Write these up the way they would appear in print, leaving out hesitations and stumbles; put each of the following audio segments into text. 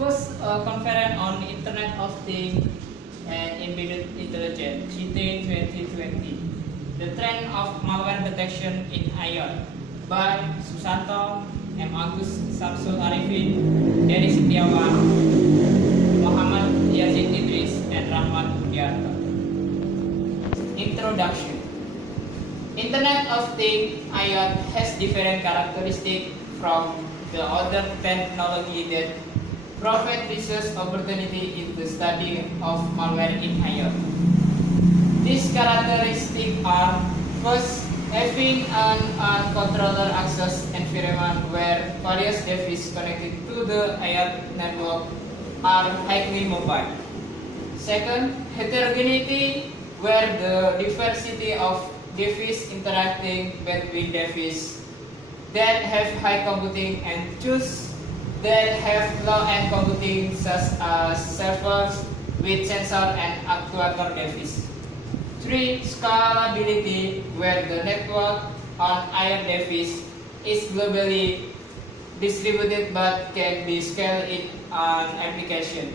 First conference on Internet of Things and Embedded Intelligence, CT 2020. The Trend of Malware Detection in IoT by Susanto, M. Agus Samsul Arifin, Denny Setiawan, Muhammad Yazid Idris, and Rahmat Budiarto. Introduction. Internet of Things IoT has different characteristics from the other technology that provide research opportunity in the study of malware in IoT. These characteristics are: first, having an uncontrolled access environment where various devices connected to the IoT network are highly mobile. Second, heterogeneity, where the diversity of devices interacting between devices that have high computing and choose that have low-end computing such as servers with sensor and actuator device. 3. Scalability, where the network on IoT device is globally distributed but can be scaled in an application.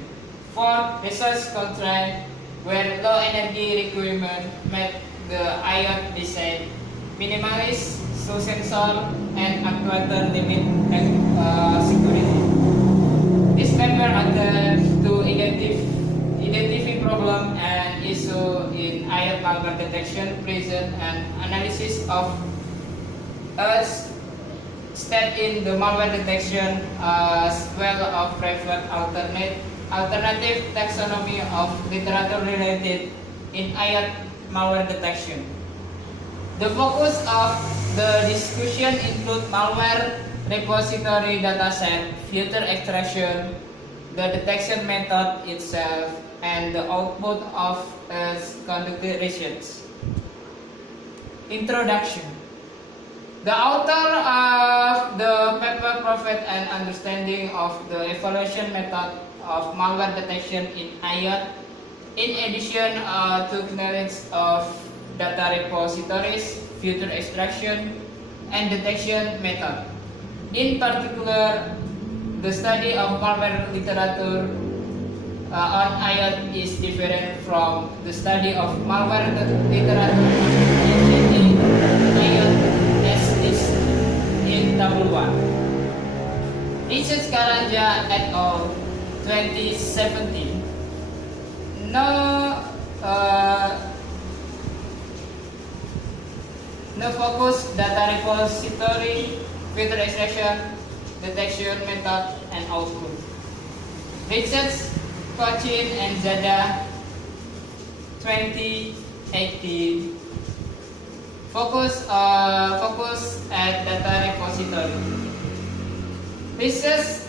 4. Resource constraint, where low energy requirement make the IoT design minimalist, so sensor and actuator limit security. This paper attempts to identify problem and issue in IoT malware detection, present and analysis of step in the malware detection as well of private alternative taxonomy of literature related in IoT malware detection. The focus of the discussion include malware repository dataset, filter extraction, the detection method itself, and the output of its conducted research. Introduction. The author of the paper provides an understanding of the evaluation method of malware detection in IoT, in addition to knowledge of data repositories, filter extraction, and detection method. In particular, the study of malware literature on IoT is different from the study of malware literature in IoT as is in Table 1. Research Karanja et al. 2017. No focus, data repository, filter extraction, detection method, and output. Research Cochin and Zada 2018. Focus at data repository. Research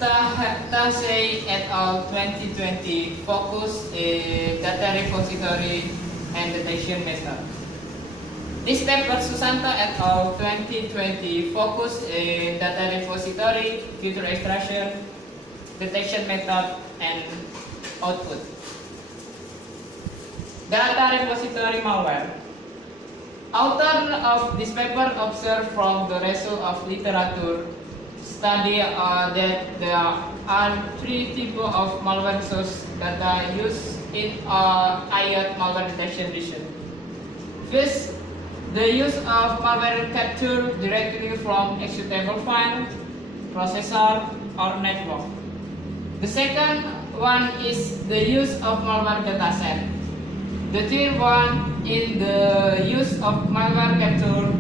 Tasey et al. 2020. Focus in data repository and detection method. This paper, Susanto et al. 2020, focused in data repository, filter extraction, detection method, and output. Data repository malware. Author of this paper observed from the result of literature study that there are three types of malware source data used in IoT malware detection research. First, the use of malware captured directly from executable file, processor, or network. The second one is the use of malware dataset. The third one is the use of malware captured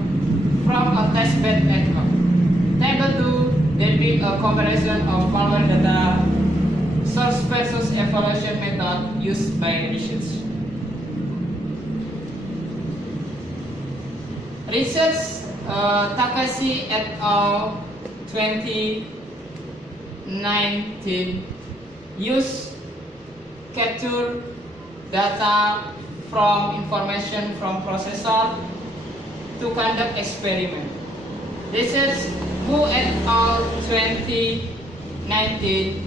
from a testbed network. Table 2, there be a comparison of malware data source versus evaluation method used by research. Research Takashi et al. 2019 use capture data from information from processor to conduct experiment. Research Wu et al. 2019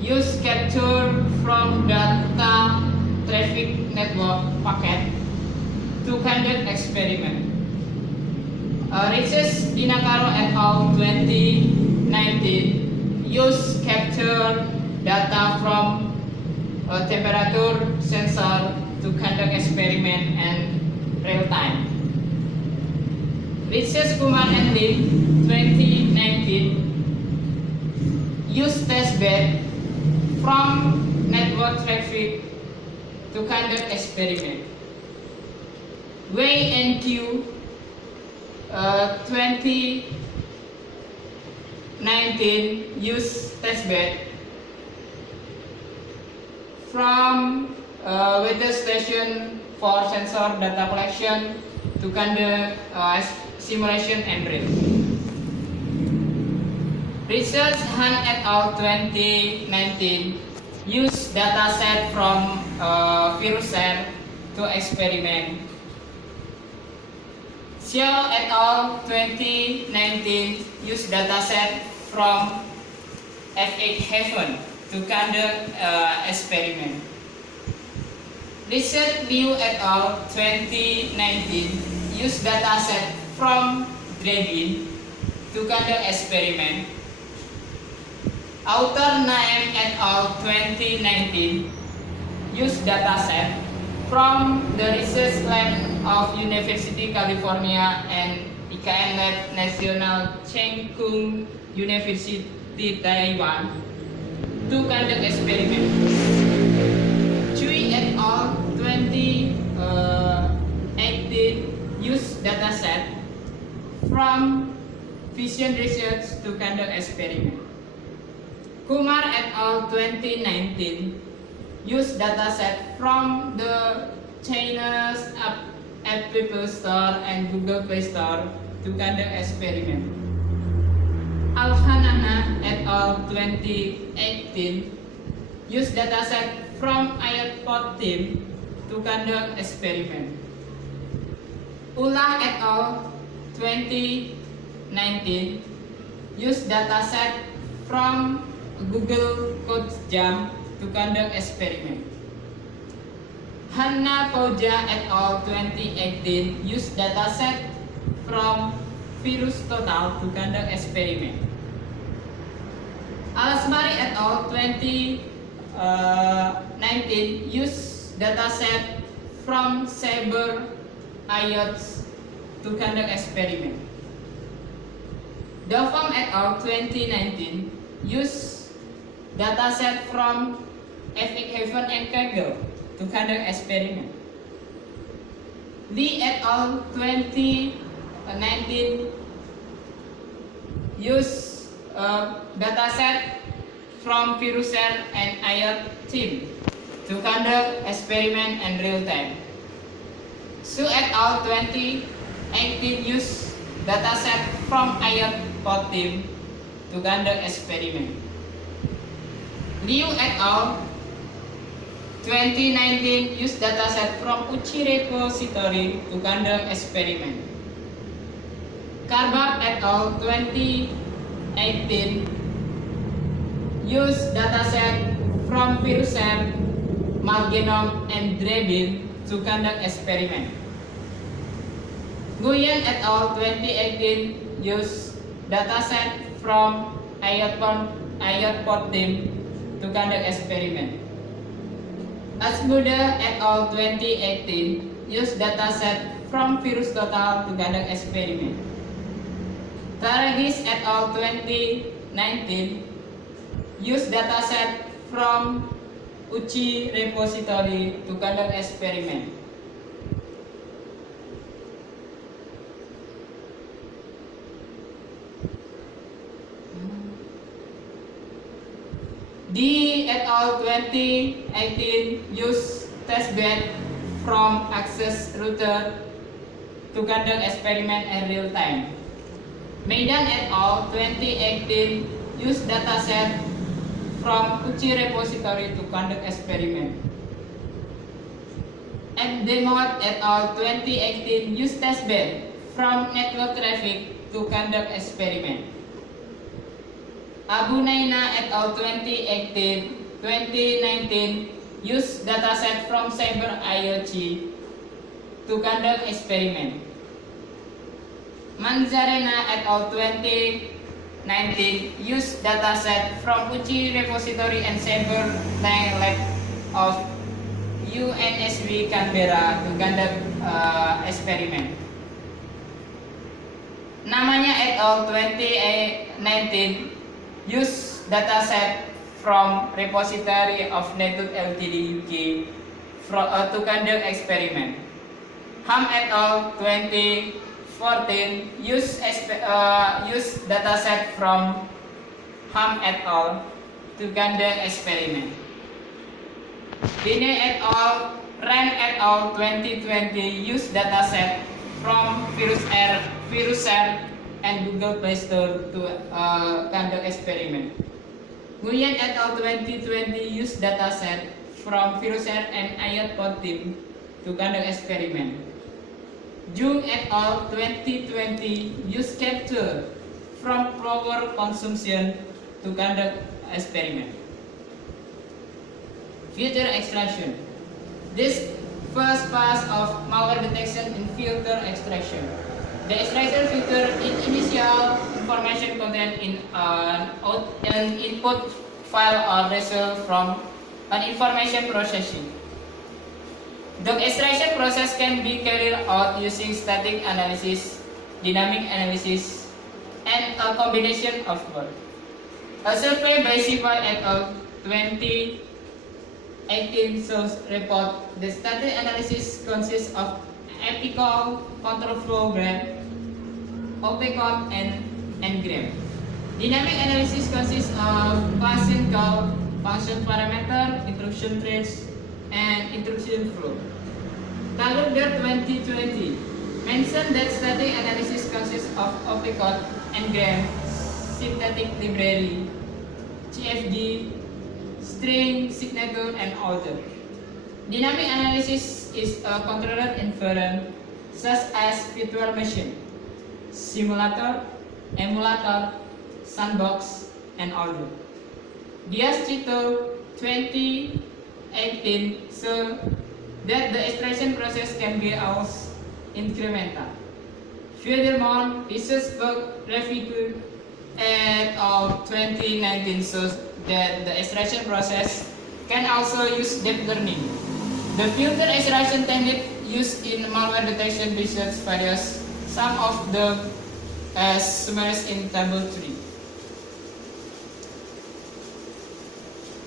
use capture from data traffic network packet to conduct experiment. Research Dinakaro et al. 2019 use capture data from a temperature sensor to conduct experiment and real time. Research Kumar and Lim 2019 used testbed from network traffic to conduct experiment. Wei and Q 2019 used testbed from weather station for sensor data collection to conduct simulation and drill. Research Han et al. 2019 used dataset from virus cell to experiment. Xiao et al. 2019 used dataset from F8 Heaven to conduct experiment. Research Liu et al. 2019 used dataset from Drebin to conduct experiment. Author Naem et al. 2019 used dataset from the research lab of University California and IKN Lab National Cheng Kung University Taiwan to conduct experiment. Chui et al. 2018 used dataset from Vision Research to conduct experiment. Kumar et al. 2019 used dataset from the China's Apple Store and Google Play Store to conduct experiment. Al-Hanana et al. 2018 used dataset from IOTPOT team to conduct experiment. Ulah et al. 2019 used dataset from Google Code Jam to conduct experiment. Hanna Pouja et al. 2018 used dataset from Virus Total to conduct experiment. Alasmari et al. 2019 used dataset from Cyber IoTs to conduct experiment. Davam et al. 2019 used dataset from F8 Heaven and Kaggle to conduct experiment. Li et al. 2019 used dataset from Virusel and IoT team to conduct experiment and real time. Su et al. 2018 used dataset from IoT team to conduct experiment. Liu et al. 2019 used dataset from Uchi repository to conduct experiment. Karbab et al. 2018 used dataset from Virusel, Malgenome, and Drebin to conduct experiment. Nguyen et al. 2018 used dataset from IoTPOT team to conduct experiment. Asmuda et al. 2018 used dataset from Virus Total to conduct experiment. Taragis et al. 2019 used dataset from Uchi repository to conduct experiment. D et al. 2018 used testbed from access router to conduct experiment in real time. Maidan et al. 2018 used dataset from Uchi repository to conduct experiment. And Demot et al. 2018 used testbed from network traffic to conduct experiment. Abu Naina et al. 2019 used dataset from Cyber IoT to conduct experiment. Manzarena et al. 2019 19 use dataset from Uchi repository and cyber of UNSW Canberra to conduct experiment. Namanya et al. 2019 use dataset from repository of Netud Ltd UK to conduct experiment. Ham et al. 2014 use dataset from Ham et al. to conduct experiment. Bine et al. Ren et al. 2020 use dataset from VirusShare and Google Play Store to conduct experiment. Nguyen et al. 2020 use dataset from VirusShare and iotPod team to conduct experiment. Jung et al. 2020 use capture from power consumption to conduct experiment. Filter extraction. This first pass of malware detection in filter extraction. The extraction filter in initial information contained in an input file or result from an information processing. The extraction process can be carried out using static analysis, dynamic analysis, and a combination of both. A survey by Siva et al. 2018 shows report the static analysis consists of epical, control flow graph, opcode, and n-gram. Dynamic analysis consists of classical function parameter, intrusion trace, and intrusion flow. Talukder 2020 mentioned that static analysis consists of opcode, n-gram, synthetic library, CFG, string, signature, and order. Dynamic analysis is a controlled environment such as virtual machine, simulator, emulator, sandbox, and order. Diaz Chito 2018 show that the extraction process can be also incremental. Furthermore, research work Refiku et al. 2019 shows that the extraction process can also use deep learning. The filter extraction technique used in malware detection research varies. Some of them as summarized in table 3.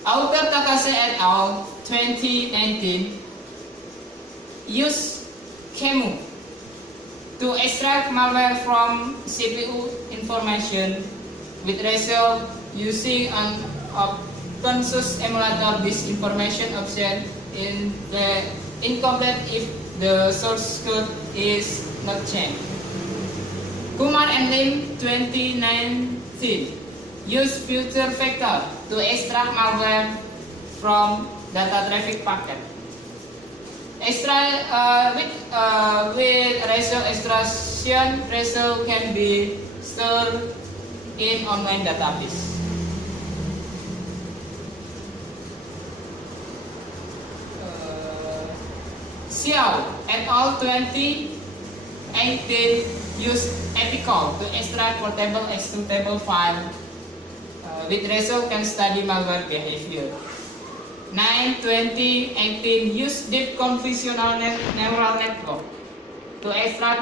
Author Takase et al. 2019 use QEMU to extract malware from CPU information with result using an open source emulator. This information option in the incomplete if the source code is not changed. Kumar and Lim 2019 use filter vector to extract malware from data traffic packet. With result extraction, result can be stored in online database. Xiao et al. 2018 use Epicol to extract portable executable file. With result can study malware behavior. 2018 use deep convolutional neural network to extract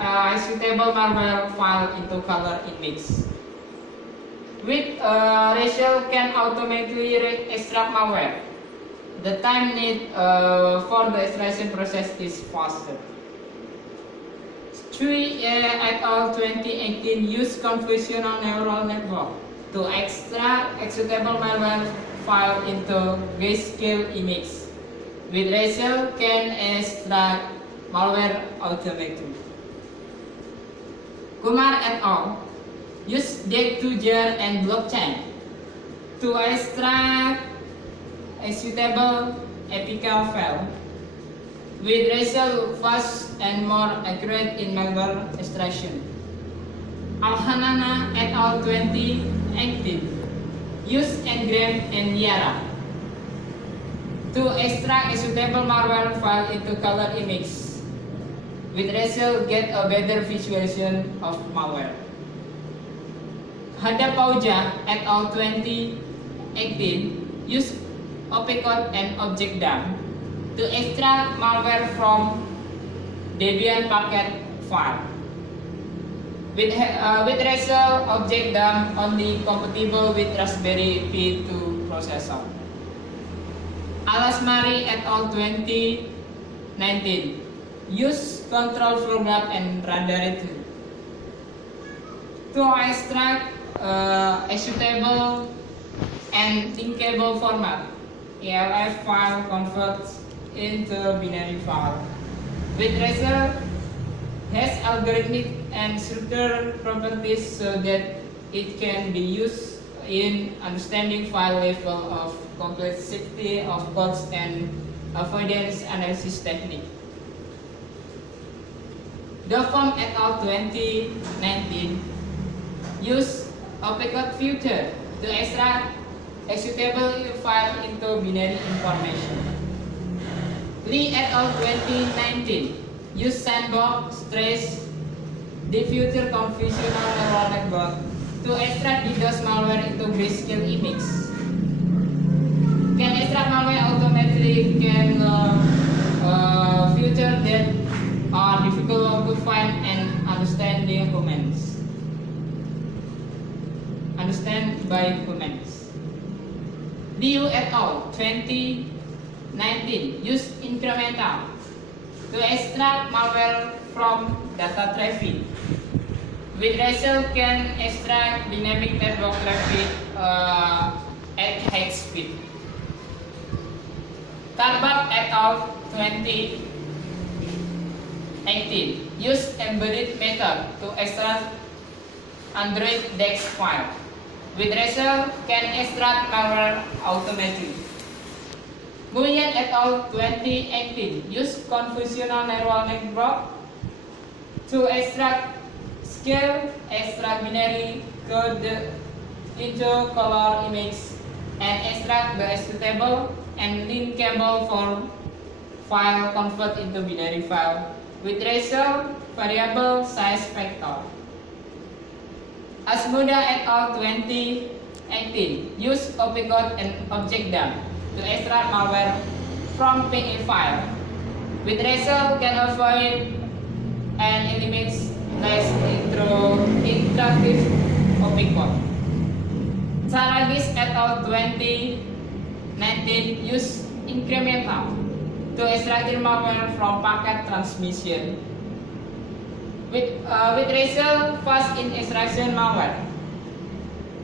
executable malware file into color image. With result can automatically extract malware. The time need for the extraction process is faster. Chui et al. 2018 use convolutional neural network to extract executable malware file into grayscale image. With result can extract malware automatically. Kumar et al. use Deg2jar and blockchain to extract executable epical file. With result fast and more accurate in malware extraction. Alhanana et al. 2018 use Ngram and Yara to extract executable malware file into color image. With result get a better visualization of malware. Hadapauja et al. 2018 used Opicot and ObjectDump to extract malware from Debian packet file. With result, ObjectDump only compatible with Raspberry Pi 2 processor. Alasmari et al. 2019 use control program and Radar2 to extract executable and linkable format. ELF file converts into binary file. With result, has algorithmic and structural properties so that it can be used in understanding file level of complexity of codes and avoidance analysis technique. Dofom et al. 2019 use Opicot filter to extract executable file into binary information. Lee et al. 2019 use sandbox trace diffuser convolutional neural network to extract DDoS malware into grayscale image. Can extract malware automatically? Can filter that are difficult to find and understand by comments. Liu et al. 2019 use incremental to extract malware from data traffic. With result, can extract dynamic network traffic at high speed. Tarbak et al. 2018 use embedded method to extract Android DEX file. With result, can extract malware automatically. Nguyen et al. 2018 use convolutional neural network to extract binary code into color image and extract the executable and linkable form file convert into binary file with result variable size factor. Asmuda et al. 2018 use Opicot and ObjectDump to extract malware from PE file. With result, can avoid and eliminate less interactive Opicot. Saragis et al. 2019 use incremental to extract malware from packet transmission. With result, fast in extraction malware.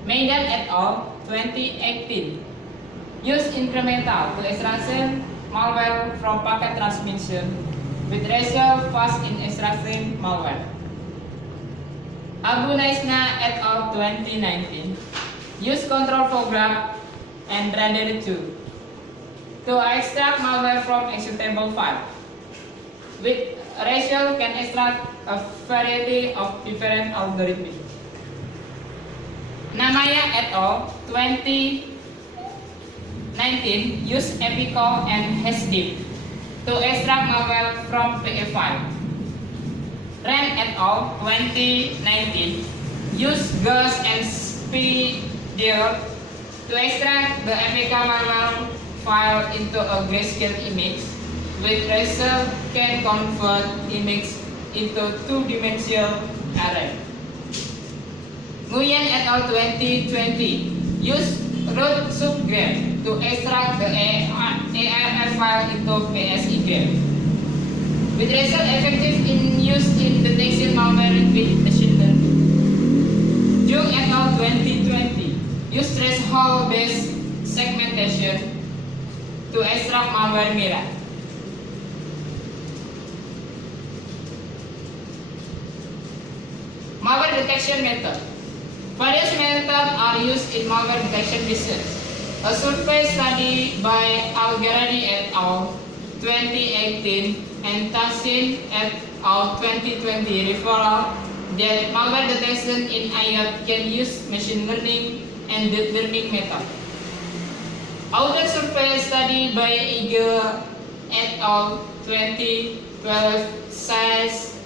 Maidan et al. 2018 use incremental to extraction malware from packet transmission. With result, fast in extracting malware. Abu Naisna et al. 2019 use control program and Radar2 to extract malware from executable file. With result, can extract a variety of different algorithms. Namaya et al. 2019 use Epicol and Hashdeep to extract malware from PE file. Ren et al. 2019 use Gauss and Speedio to extract the APK malware file into a grayscale image. With result, can convert image into two-dimensional array. Nguyen et al. 2020 use root subgraph to extract the ARF file into PSE graph. With result, effective in use in detection malware with machine learning. Jung et al. 2020 use threshold-based segmentation to extract malware mirror. Malware detection method. Various methods are used in malware detection research. A survey study by Algarani et al. 2018 and Tassin et al. 2020 revealed that malware detection in IoT can use machine learning and deep learning method. Other survey study by Eagle et al. 2012 says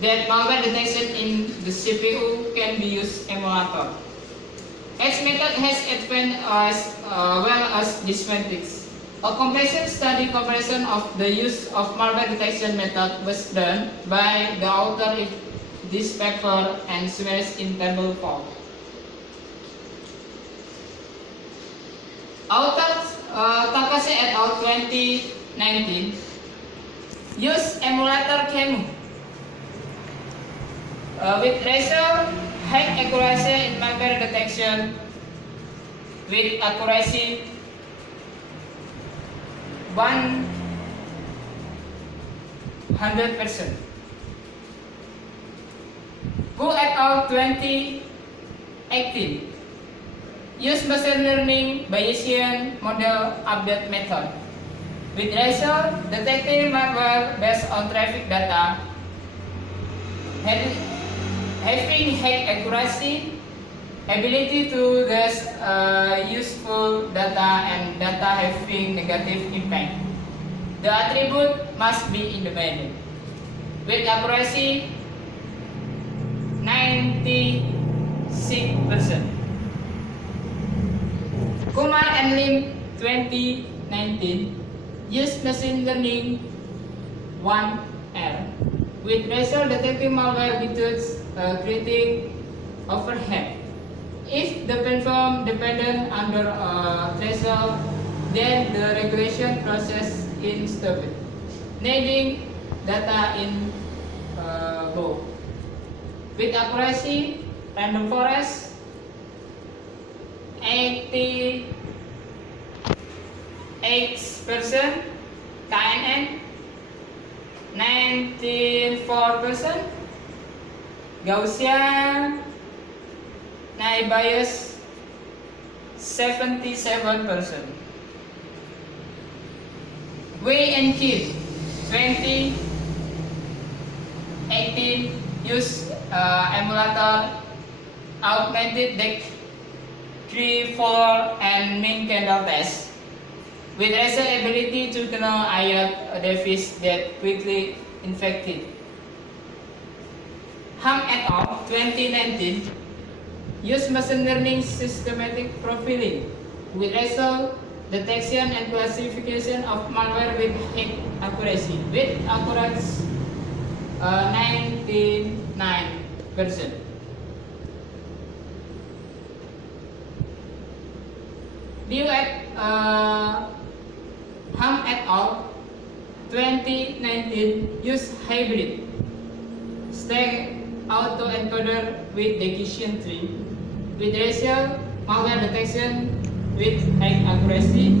that malware detection in the CPU can be used emulator. Each method has advantages as well as disadvantages. A comprehensive study comparison of the use of malware detection method was done by the author of this paper and summarized in table 4. Authors Takashi et al. 2019 use emulator Qemu with razor high accuracy in malware detection with accuracy 100%. Gu et al. 2018 use machine learning Bayesian model update method with razor detecting malware based on traffic data having high accuracy, ability to guess useful data and data having negative impact. The attribute must be independent. With accuracy 96%. Kumar and Lim 2019 use machine learning 1R with razor detecting malware methods creating overhead. If the platform dependent under a threshold, then the regulation process is stopped, needing data in both. With accuracy, random forest 88%, KNN 94%, Gaussian naive Bayes 77%. Wei and Kim 2018 use emulator augmented deck 3, 4 and min candle test with razor ability to know IoT device that quickly infected. Ham et al. 2019 use machine learning systematic profiling with razor detection and classification of malware with high accuracy with accuracy 99%. Liu et Ham et al. 2019 use hybrid stack autoencoder with decision tree with razor malware detection with high accuracy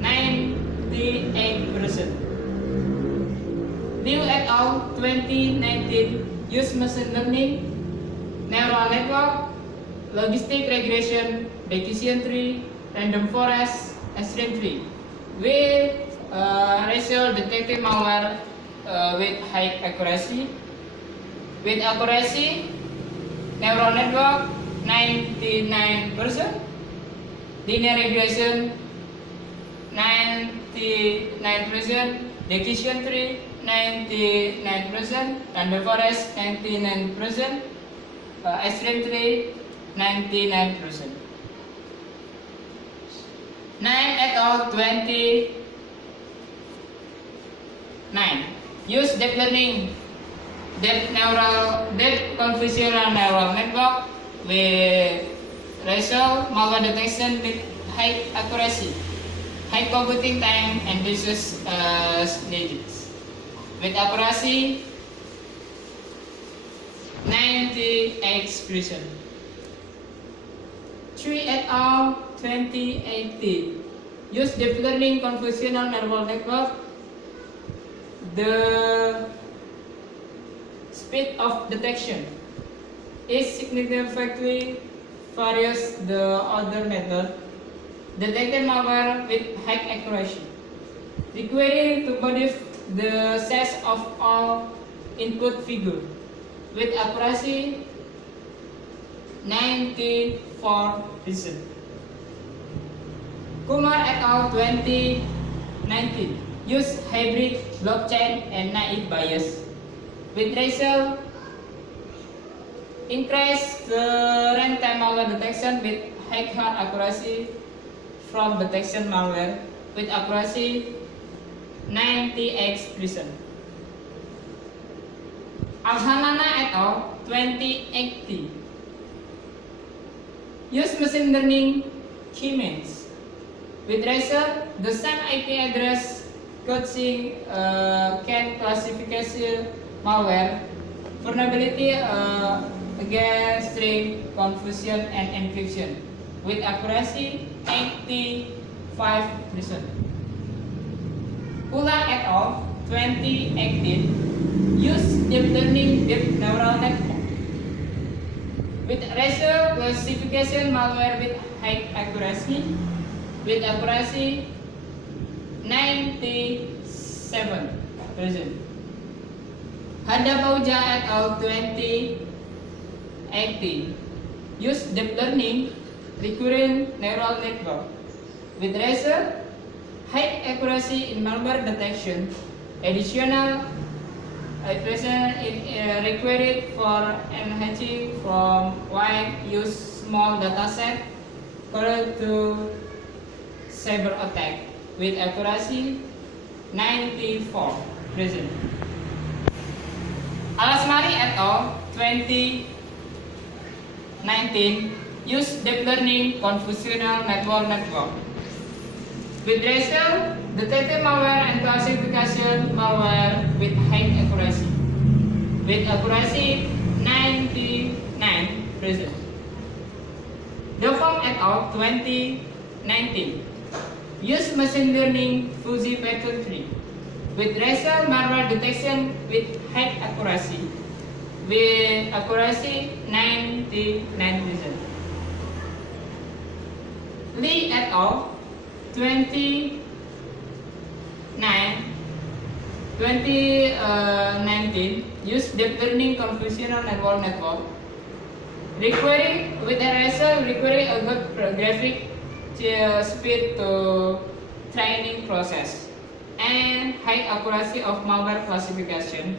98%. Liu et al. 2019 use machine learning, neural network, logistic regression, decision tree, random forest, and string tree with razor detecting malware with high accuracy. With accuracy, neural network 99%, linear regression 99%, decision tree 99%, random forest 99%, string tree 99%. Naim et al. 29 use deep learning, deep convolutional neural network with razor malware detection with high accuracy, high computing time and resource needs. With accuracy 98%. Chui et al. 2018 use deep learning convolutional neural network. The speed of detection is significantly varies the other method, detecting malware with high accuracy, requiring to modify the size of all input figure with accuracy 94%. Kumar et al. 2019 use hybrid blockchain and naive Bayes with razor increase the runtime malware detection with high accuracy from detection malware with accuracy 90x%. Alhanana et al. 2080 use machine learning key means. With Razor, the same IP address coding can classification malware vulnerability against string confusion and encryption with accuracy 85%. Pula et al. 2018 use deep learning deep neural network with Razor classification malware with high accuracy with accuracy 97%. Hadapauja et al. 2018 use deep learning recurrent neural network with Razor high accuracy in malware detection. Additional operation required for enhancing from wide use small dataset correct to cyber attack with accuracy 94%. Alasmari et al. 2019 use deep learning convolutional network with Razor detected malware and classification malware with high accuracy with accuracy 99%. Devon et al. 2019 use machine learning fuzzy pattern tree with Razor malware detection with high accuracy with accuracy 99%. Lee et al. 2019 use deep learning convolutional neural network requiring with Razor requiring a good graphic speed to training process and high accuracy of malware classification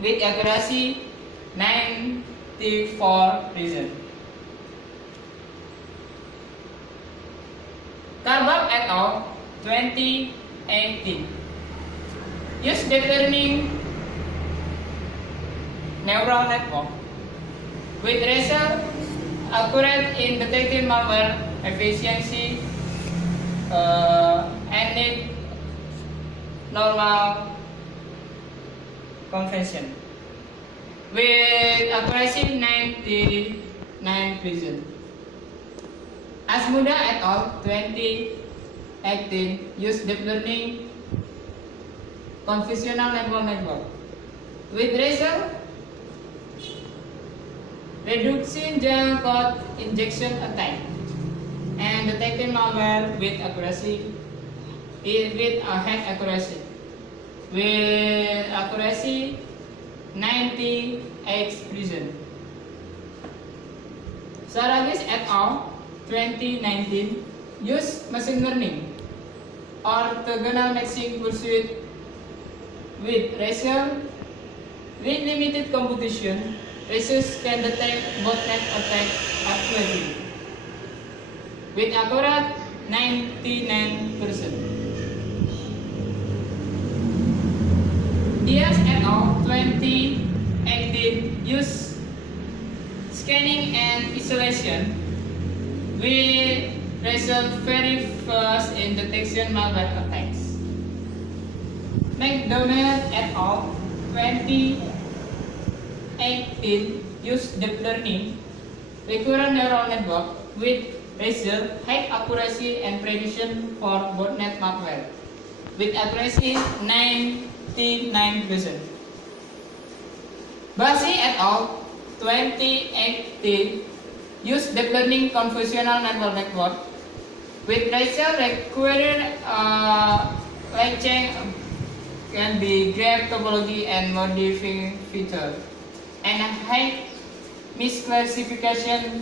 with accuracy 94%. Karbab et al. 2018 use deep learning neural network with Razor accurate in detecting malware efficiency and need normal convention with accuracy 99%. Asmuda et al. 2018 use deep learning convolutional neural network with Razor reducing the code injection attack and detecting malware with accuracy with a high accuracy with accuracy 98%. Saragis et al. 2019 use machine learning orthogonal matching pursuit with Razor with limited computation. Razor can detect botnet attack accurately with accurate 99%. Diaz et al. 2018 use scanning and isolation with result very fast in detection malware attacks. McDonald et al. 2018 use deep learning recurrent neural network with Razor high accuracy and prediction for botnet malware with accuracy 99%. Basi et al. 2018 use deep learning convolutional neural network with Razor required latching can be graph topology and modifying feature and high misclassification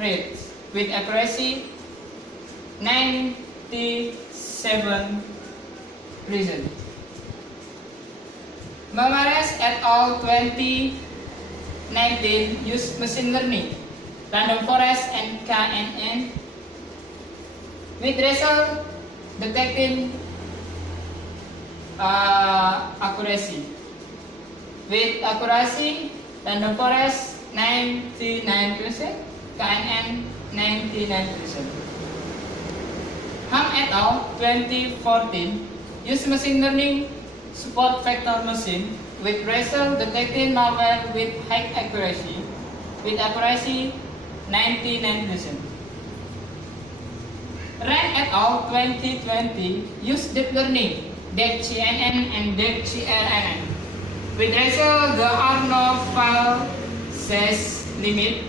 rates with accuracy 97%. Mamares et al. 2019 19 use machine learning, random forest, and KNN, with result detecting accuracy. With accuracy, random forest 99%, KNN 99%. Ham et al. 2014 use machine learning support vector machine with result detecting malware with high accuracy, with accuracy 99%. Ran et al. 2020 use deep learning, DeepCNN and DeepCRNN. With result, there are no file size limit,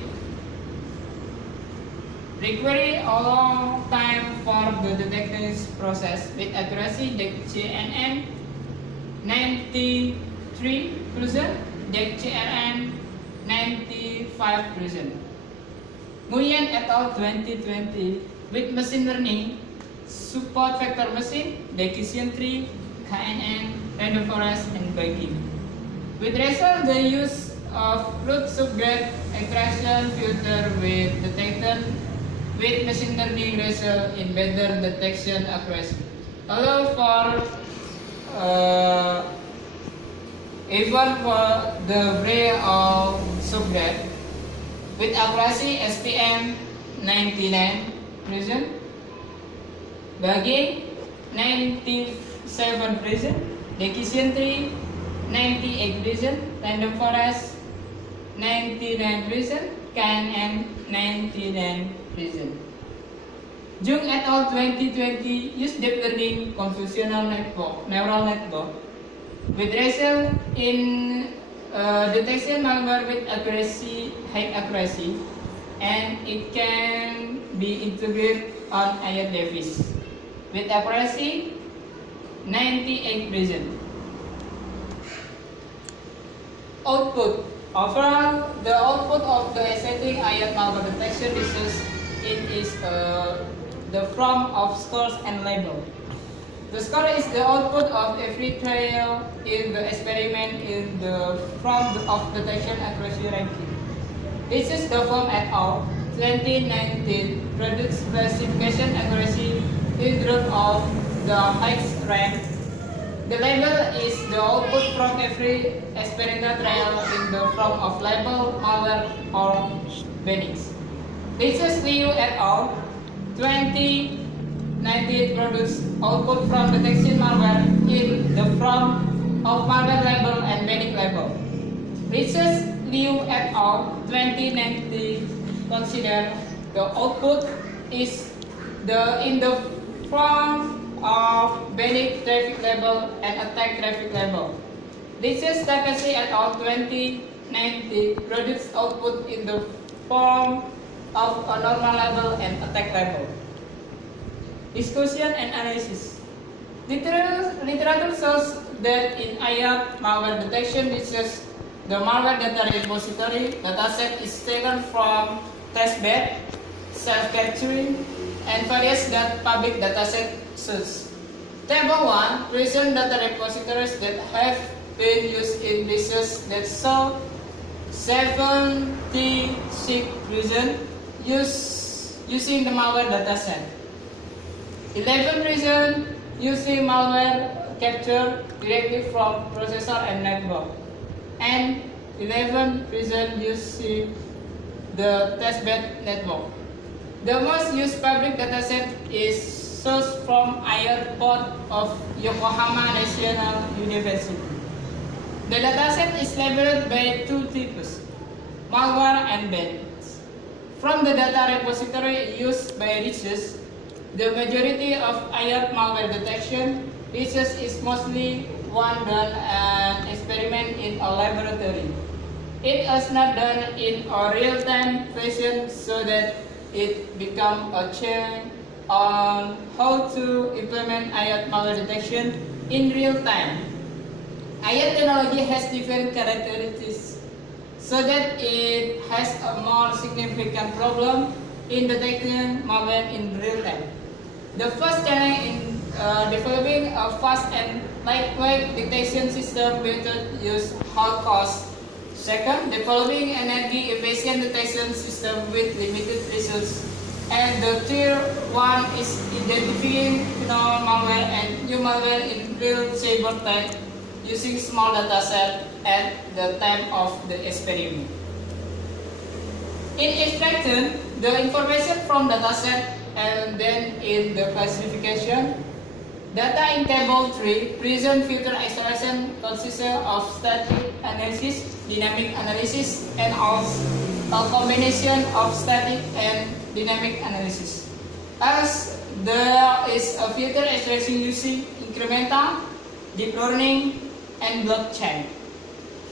require a long time for the detection process. With accuracy, DeepCNN 93%, DeepCRNN 95%. Nguyen et al. 2020 with machine learning support vector machine, decision tree, KNN, random forest, and bagging. With result, the use of root subgrade extraction filter with detected with machine learning result in better detection accuracy. Although for even for the array of subgrade with accuracy SPM 99%, bagging 97%, decision tree 98%, random forest 99%, KNN 99%. Jung et al. 2020 use deep learning convolutional neural network with result in detection malware with accuracy, high accuracy, and it can be integrated on IoT device with accuracy 98%. Output. Overall, the output of the exciting IoT malware detection research is the form of scores and label. The score is the output of every trial in the experiment in the form of detection accuracy ranking. This is the form et al. 2019 products classification accuracy in group of the highest rank. The label is the output from every experimental trial in the form of label, malware, or bannings. This is Liu et al. 2019 products output from detection malware in the form of malware label and banning label. Research Liu et al. 2019 consider the output is in the form of banning traffic label and attack traffic label. This is Takashi et al. 2019 products output in the form of a normal label and attack label. Discussion and analysis. Literature shows that in IoT malware detection research, the malware data repository dataset is taken from testbed, self-capturing, and various public dataset sources. Table 1 presents data repositories that have been used in research that show 76% using the malware dataset. 11% using malware capture directly from processor and network, and 11% using the testbed network. The most used public dataset is sourced from IoT port of Yokohama National University. The dataset is labeled by two types, malware and bannings. From the data repository used by research, the majority of IoT malware detection research is mostly one done an experiment in a laboratory. It is not done in a real-time fashion so that it becomes a chain on how to implement IoT malware detection in real time. IoT technology has different characteristics so that it has a more significant problem in detecting malware in real time. The first challenge in developing a fast and lightweight detection system method use high cost Second, developing energy efficient detection system with limited results. And the third one is identifying known malware and new malware in real cyber threat using small data set at the time of the experiment. In extraction, the information from dataset and then in the classification. Data in table 3, present filter extraction consists of static analysis, dynamic analysis, and also a combination of static and dynamic analysis. As there is a filter extraction using incremental, deep learning, and blockchain.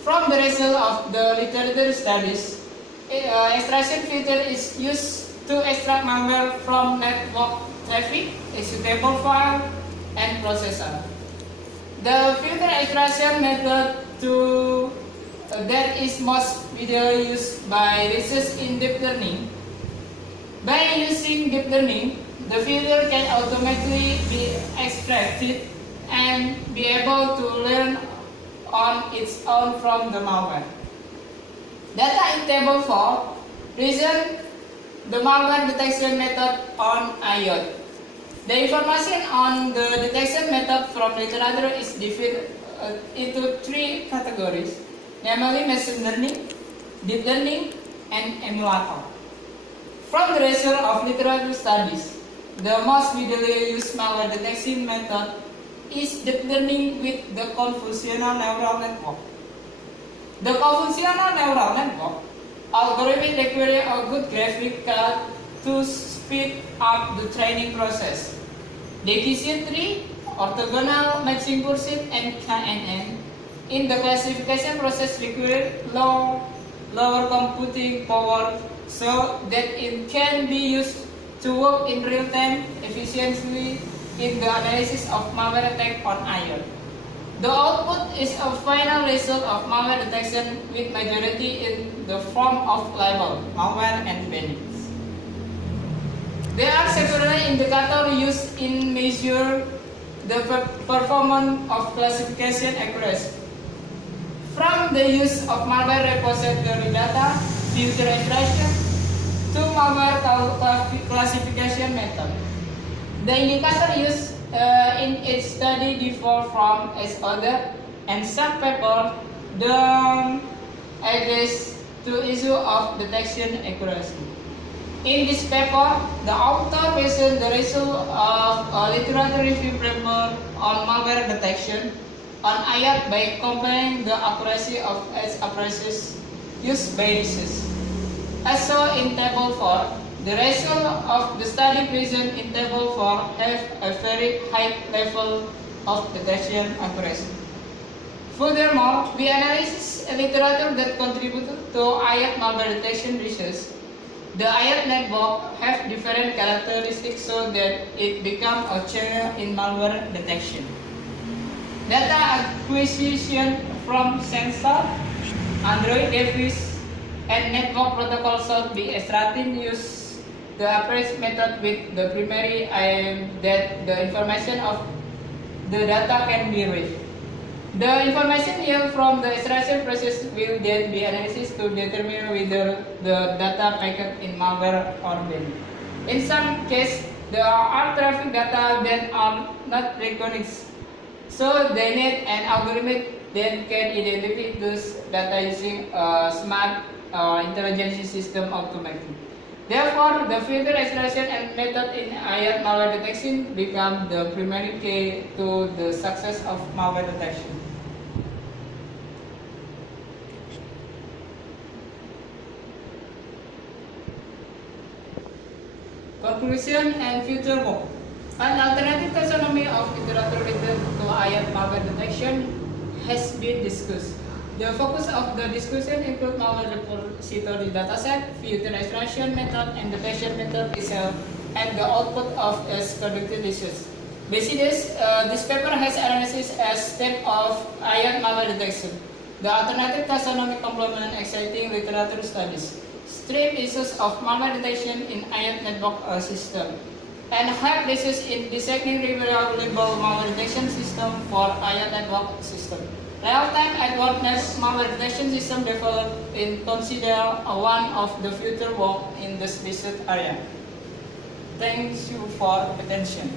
From the result of the literature studies, extraction filter is used to extract malware from network traffic, executable file, and processor. The filter extraction method that is most widely used by research in deep learning. By using deep learning, the filter can automatically be extracted and be able to learn on its own from the malware. Data in table 4 present the malware detection method on IoT. The information on the detection method from literature is divided into 3 categories, namely machine learning, deep learning, and emulator. From the result of literature studies, the most widely used malware detection method is deep learning with the convolutional neural network. The convolutional neural network algorithm requires a good graphic card to speed up the training process. Decision tree, orthogonal matching function, and KNN in the classification process require lower computing power so that it can be used to work in real time efficiently in the analysis of malware attack on IoT. The output is a final result of malware detection with majority in the form of label, malware, and benefits. There are several indicators used in measure the performance of classification accuracy. From the use of malware repository data, filter extraction, to malware classification method. The indicator used in each study differ from each other, and some papers don't address the issue of detection accuracy. In this paper, the author based the result of a literature review paper on malware detection on IoT by comparing the accuracy of its approaches used by research. As shown in table 4, the result of the study present in table 4 have a very high level of detection accuracy. Furthermore, we analyze a literature that contributed to IoT malware detection research. The IoT network have different characteristics so that it becomes a channel in malware detection. Data acquisition from sensor, Android device, and network protocol should be extracted use the approach method with the primary aim that the information of the data can be read. The information yield from the extraction process will then be analyzed to determine whether the data packet in malware or bin. In some cases, there are traffic data that are not recognized, so they need an algorithm that can identify those data using a smart intelligence system automatically. Therefore, the filter extraction and method in IoT malware detection become the primary key to the success of malware detection. Conclusion and future work. An alternative taxonomy of literature related to IoT malware detection has been discussed. The focus of the discussion include malware repository dataset, filter extraction method, and detection method itself, and the output of its conducted research. Basically, this paper has analysis as step of IoT malware detection. The alternative taxonomy complement exciting literature studies, stream issues of malware detection in IoT network system, and help research in designing reliable malware detection system for IoT network system. Real-time network malversation system developed in consider one of the future work in the research area. Thank you for attention.